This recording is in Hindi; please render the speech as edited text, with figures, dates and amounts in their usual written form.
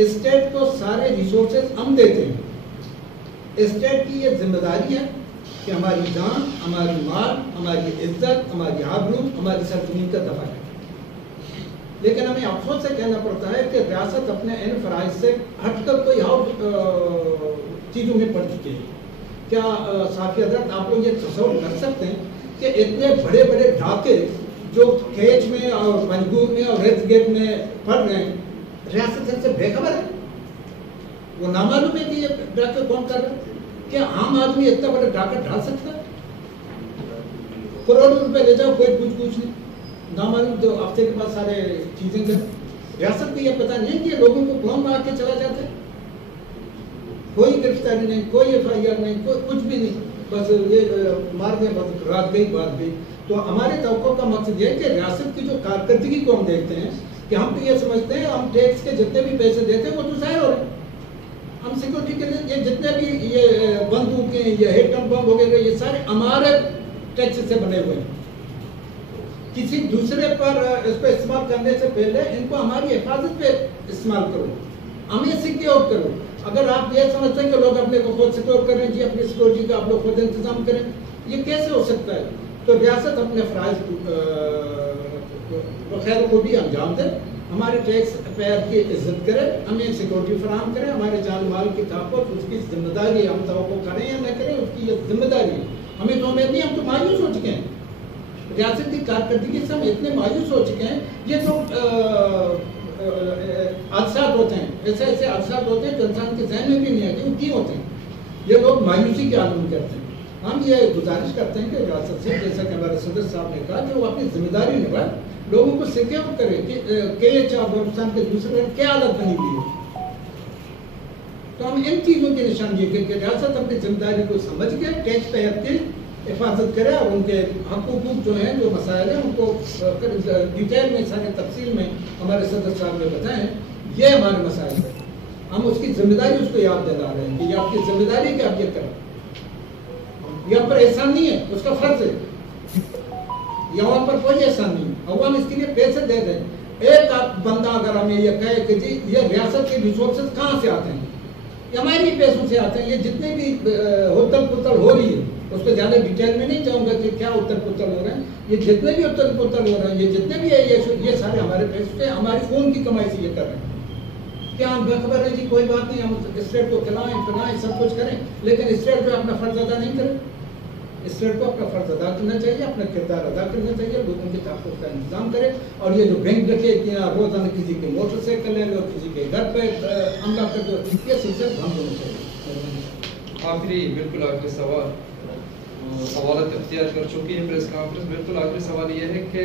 स्टेट को सारे रिसोर्सेज हम देते हैं। स्टेट की ये जिम्मेदारी है कि हमारी जान, हमारी माल, हमारी इज्जत, हमारी आबरू, हमारी सरजमीन का दफा है। लेकिन हमें अफसोस से कहना पड़ता है कि रियासत अपने इन फराइज से हटकर कोई और चीज़ों में पड़ चुकी है। क्या साफी हजरत आप लोग ये तस्वीर कर सकते हैं कि इतने बड़े बड़े डाके जो केज में और मंजूर में और रेड गेट में पड़ रहे हैं, रियासत इनसे बेखबर है? वो नामालूम है कि ये डाके कौन कर रहे हैं? क्या आम आदमी इतना बड़ा डाका डाल सकता है? करोड़ों रुपए ले जाओ, कोई कुछ नहीं, नामालूम जो हफ्ते के बाद सारे चीजें कर। रियासत को यह पता नहीं कि लोगों को कौन मार के चला जाता है। कोई गिरफ्तारी नहीं, कोई FIR नहीं, कोई कुछ भी नहीं, बस ये मार दे, बस रात गई बात गई। तो हमारे तवक्को का मकसद ये है कि रियासत की जो कारकर्दगी को हम देखते हैं कि हम तो ये समझते हैं हम टैक्स के जितने भी पैसे देते हैं वो तो जाहिर हो रहे हैं। हम सिक्योरिटी के लिए ये जितने भी ये बंदूकें, ये हेडपंप बम वगैरह, ये सारे हमारे टैक्स से बने हुए हैं। किसी दूसरे पर इसको इस्तेमाल करने से पहले इनको हमारी हिफाजत पे इस्तेमाल करो, हमें सिक्योर करो। अगर आप ये समझते हैं कि लोग अपने को खुद सिक्योर करें, जी अपनी सिक्योरिटी का आप लोग खुद इंतजाम करें, ये कैसे हो सकता है? तो रियासत अपने फराइज खैर को भी अंजाम दे, हमारे टैक्स पेयर की इज्जत करे, हमें सिक्योरिटी फराहम करें, हमारे जान माल की तहफ़्फ़ुज़ उसकी जिम्मेदारी, हम तवक्को करें या न करें उसकी ये जिम्मेदारी है। हमें तो उम्मीद नहीं, हम तो मायूस हो चुके हैं। रियासत की कारकर्दगी से हम इतने मायूस हो चुके हैं। ये तो हादसात होते हैं, ऐसे ऐसे हादसात होते हैं जो इंसान के जहन में भी नहीं आते, वो क्यों होते हैं? ये लोग मायूसी के आलम करते हैं। हम ये गुजारिश करते हैं कि रियासत से, जैसा कि हमारे सदस्य साहब ने कहा, कि वो अपनी जिम्मेदारी निभाए, लोगों को सिक्योर करे कि KH अफगानिस्तान के दूसरे क्या हालत बनी हुई है। तो हम इन चीज़ों की निशानी कि रियासत अपनी जिम्मेदारी को समझ के टैक्स पेयर की हिफाजत करे और उनके हकूक़ जो हैं, जो मसाइल हैं, उनको डिटेल में, सारे तफसील में हमारे सदस्य साहब ने बताएं। ये हमारे मसाइल है, हम उसकी जिम्मेदारी उसको याद दिला रहे हैं कि ये आपकी जिम्मेदारी है कि आप ये करें। यहाँ पर एहसान नहीं है, उसका फर्ज है। यहाँ पर कोई एहसान नहीं है, और हम इसके लिए पैसे दे दें। एक बंदा अगर हमें ये कहे कि जी ये रियासत के रिसोर्सेज कहाँ से आते हैं, ये हमारे ही पैसों से आते हैं। ये जितने भी उतल पुतल हो रही है, उसको ज़्यादा डिटेल में नहीं जाऊँगा कि क्या उतल पुतल हो रहे हैं। ये जितने भी उतल पुतल हो रहे हैं, ये जितने भी है, ये सारे हमारे पैसों से, हमारी खून की कमाई से ये कर रहे हैं। क्या हम बेखबर है जी? कोई बात नहीं, हम स्टेट को खिलाएं पिलाएं सब कुछ करें, लेकिन स्टेट जो अपना फर्ज अदा नहीं करें। स्टेट को अपना फर्ज अदा करना चाहिए, अपना किरदार अदा करना चाहिए, लोगों के तहफ़्फ़ुज़ का इंतजाम करें। और ये जो बैंक डकैतियाँ रोज़ाना किसी के मोटरसाइकिल ले लो, किसी के घर पर हमला कर दो, ये सिलसिला बंद होना चाहिए। आखिरी, बिल्कुल आखिरी सवाल, अवालत इख्तियार कर चुकी है प्रेस कॉन्फ्रेंस। बिल्कुल आखिरी सवाल ये है कि